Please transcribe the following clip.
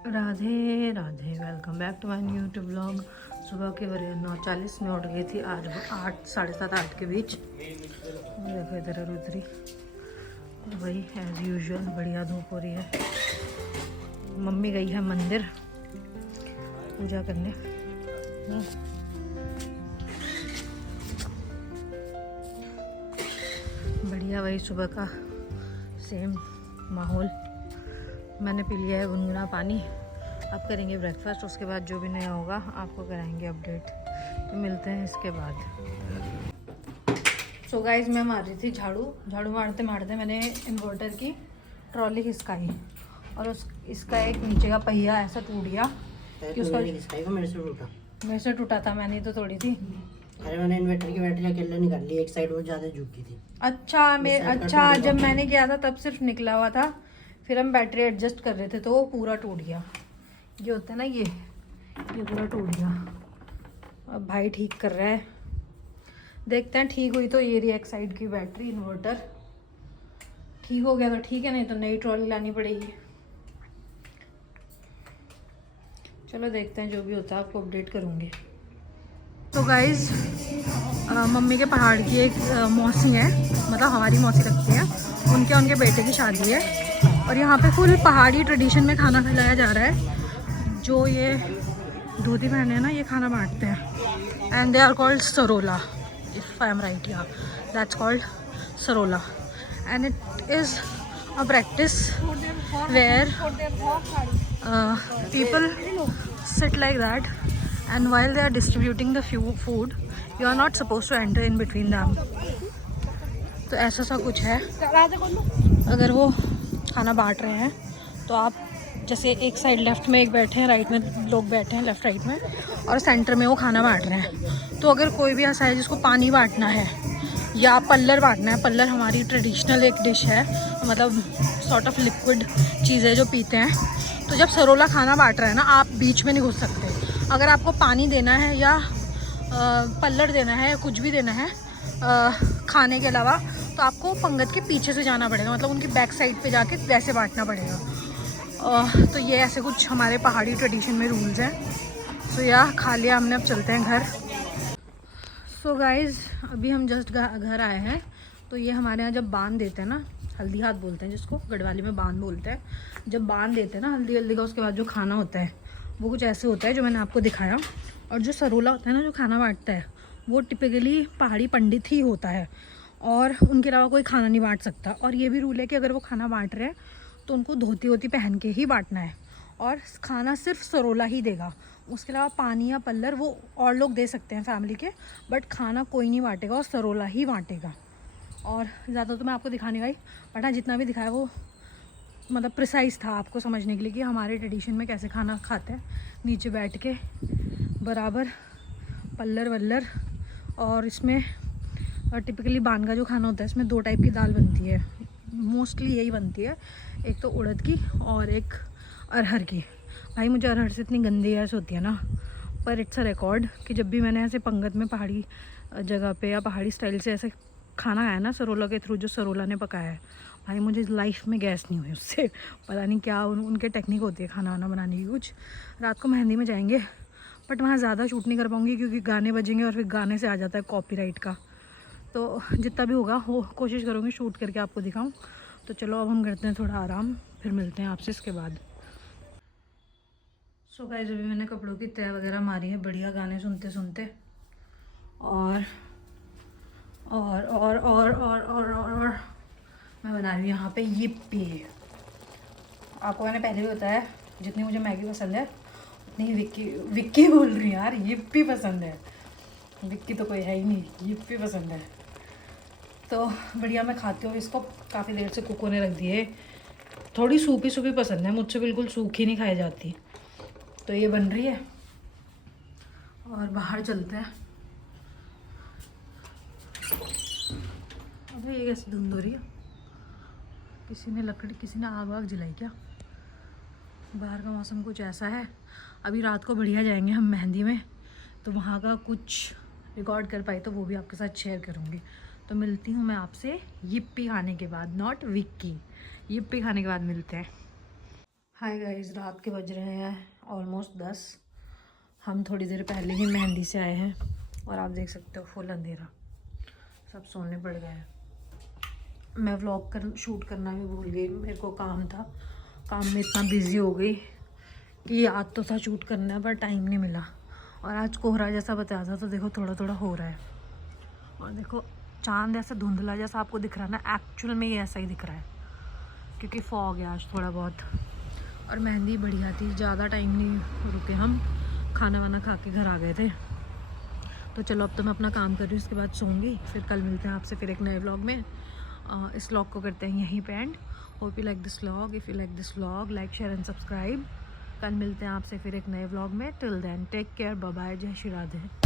Radhe Radhe, welcome back to my new YouTube blog. सुबह के बजे 9:40 में उठ गई थी आज, 8 साढ़े 7 8 के बीच। देखो इधर रुद्री, वही एज यूजुअल बढ़िया धूप हो रही है। मम्मी गई है मंदिर पूजा करने। बढ़िया वही सुबह का सेम माहौल। मैंने पी लिया है गुनगुना पानी। अब करेंगे ब्रेकफास्ट, उसके बाद जो भी नया होगा आपको कराएंगे अपडेट। तो मिलते हैं इसके बाद। सो गाइज मैं मार रही थी झाड़ू मारते मारते मैंने इन्वर्टर की ट्रॉली खिसकाई और इसका एक नीचे का पहिया ऐसा टूट गया कि उसका मेरे से टूटा था, मैंने तो तोड़ी थी। अरे मैंने इन्वर्टर की बैटरी अकेले निकाल ली, एक साइड वो ज़्यादा झुकी थी। अच्छा जब मैंने किया था तब सिर्फ निकला हुआ था, फिर हम बैटरी एडजस्ट कर रहे थे तो वो पूरा टूट गया। ये होता है ना, ये पूरा टूट गया। अब भाई ठीक कर रहा है, देखते हैं ठीक हुई तो ये रही एक साइड की बैटरी इन्वर्टर। ठीक हो गया तो ठीक है, नहीं तो नई ट्रॉली लानी पड़ेगी। चलो देखते हैं, जो भी होता है आपको अपडेट करूँगी। तो गाइज मम्मी के पहाड़ की एक मौसी है, मतलब हमारी मौसी लगती है, उनके बेटे की शादी है और यहाँ पे फुल पहाड़ी ट्रेडिशन में खाना खिलाया जा रहा है। जो ये धोती पहने हैं ना, ये खाना बांटते हैं and they are called Sarola, if I am right. या that's called Sarola and it is a practice where people sit like that and while they are distributing the food you are not supposed to enter in between them। तो ऐसा सा कुछ है। अगर वो खाना बांट रहे हैं तो आप जैसे एक साइड लेफ्ट में एक बैठे हैं, राइट में लोग बैठे हैं, लेफ्ट राइट में, और सेंटर में वो खाना बांट रहे हैं। तो अगर कोई भी ऐसा है जिसको पानी बांटना है या पल्लर बांटना है, पल्लर हमारी ट्रेडिशनल एक डिश है, मतलब सॉर्ट ऑफ लिक्विड चीज़ है जो पीते हैं। तो जब सरोला खाना बांट रहा है ना, आप बीच में नहीं घुस सकते। अगर आपको पानी देना है या पल्लर देना है या कुछ भी देना है खाने के अलावा, तो आपको पंगत के पीछे से जाना पड़ेगा, मतलब उनकी बैक साइड पे जाके वैसे बांटना पड़ेगा। तो ये ऐसे कुछ हमारे पहाड़ी ट्रेडिशन में रूल्स हैं। सो या खा लिया हमने, अब चलते हैं घर। सो गाइज़ अभी हम जस्ट घर आए हैं। तो ये हमारे यहाँ जब बांध देते हैं ना, हल्दी हाथ बोलते हैं जिसको, गढ़वाली में बांध बोलते हैं। जब बांध देते हैं ना हल्दी का, उसके बाद जो खाना होता है वो कुछ ऐसे होता है जो मैंने आपको दिखाया। और जो सरोला होता है ना, जो खाना बांटता है, वो टिपिकली पहाड़ी पंडित ही होता है और उनके अलावा कोई खाना नहीं बांट सकता। और ये भी रूल है कि अगर वो खाना बांट रहे हैं तो उनको धोती वोती पहन के ही बांटना है और खाना सिर्फ सरोला ही देगा। उसके अलावा पानी या पल्लर वो और लोग दे सकते हैं फैमिली के, बट खाना कोई नहीं बांटेगा और सरोला ही बांटेगा। और ज़्यादा तो मैं आपको दिखाने का ही, बट हाँ जितना भी दिखाया वो मतलब प्रिसाइज था आपको समझने के लिए कि हमारे ट्रेडिशन में कैसे खाना खाते हैं। नीचे बैठ के बराबर पल्लर वल्लर। और इसमें टिपिकली बान का जो खाना होता है, इसमें 2 टाइप की दाल बनती है, मोस्टली यही बनती है, एक तो उड़द की और एक अरहर की। भाई मुझे अरहर से इतनी गंदी गैस होती है ना, पर इट्स अ रिकॉर्ड कि जब भी मैंने ऐसे पंगत में पहाड़ी जगह पे या पहाड़ी स्टाइल से ऐसे खाना खाया ना सरोला के थ्रू, जो सरोला ने पकाया है, भाई मुझे लाइफ में गैस नहीं हुई उससे। पता नहीं क्या उनके टेक्निक होती है खाना वाना बनाने की कुछ। रात को मेहंदी में जाएंगे, बट वहाँ ज़्यादा शूट नहीं कर पाऊँगी क्योंकि गाने बजेंगे और फिर गाने से आ जाता है कॉपीराइट का। तो जितना भी होगा वो कोशिश करूँगी शूट करके आपको दिखाऊँ। तो चलो अब हम करते हैं थोड़ा आराम, फिर मिलते हैं आपसे इसके बाद। सो गाइस अभी मैंने कपड़ों की तह वगैरह मारी है बढ़िया गाने सुनते सुनते। और मैं बना रही हूँ यहाँ पे यिप्पी। आपको मैंने पहले भी बताया, जितनी मुझे मैगी पसंद है उतनी ही विक्की बोल रही है यार, यिप्पी पसंद है। विक्की तो कोई है ही नहीं, यिप्पी पसंद है। तो बढ़िया मैं खाती हूँ इसको, काफ़ी देर से कुक होने रख दिए। थोड़ी सूपी सूपी पसंद है मुझसे, बिल्कुल सूखी नहीं खाई जाती। तो ये बन रही है और बाहर चलते हैं। अबे ये कैसे धुंध हो रही है, किसी ने आग वाग जलाई क्या? बाहर का मौसम कुछ ऐसा है। अभी रात को बढ़िया जाएंगे हम मेहंदी में, तो वहाँ का कुछ रिकॉर्ड कर पाई तो वो भी आपके साथ शेयर करूँगी। तो मिलती हूँ मैं आपसे यिप्पी खाने के बाद, नॉट विक्की, यिप्पी खाने के बाद मिलते हैं। हाय गाइस, रात के बज रहे हैं ऑलमोस्ट 10। हम थोड़ी देर पहले ही मेहंदी से आए हैं और आप देख सकते हो फुल अंधेरा, सब सोने पड़ गए हैं। मैं व्लॉग शूट करना भी भूल गई, मेरे को काम था, काम में इतना बिजी हो गई कि याद तो था शूट करना है पर टाइम नहीं मिला। और आज कोहरा जैसा बताया था तो देखो थोड़ा थोड़ा हो रहा है। और देखो चांद ऐसा धुंधला जैसा आपको दिख रहा है ना, एक्चुअल में ये ऐसा ही दिख रहा है क्योंकि फॉग है आज थोड़ा बहुत। और मेहंदी बढ़िया थी, ज़्यादा टाइम नहीं रुके हम, खाना वाना खा के घर आ गए थे। तो चलो अब तो मैं अपना काम कर रही हूँ, उसके बाद सोऊंगी, फिर कल मिलते हैं आपसे फिर एक नए व्लॉग में। इस व्लॉग को करते हैं यहीं पे end. Hope you like this vlog, if you like this vlog like share and subscribe. कल मिलते हैं आपसे फिर एक नए व्लॉग में। Till then take care, bye bye, जय श्री राधे।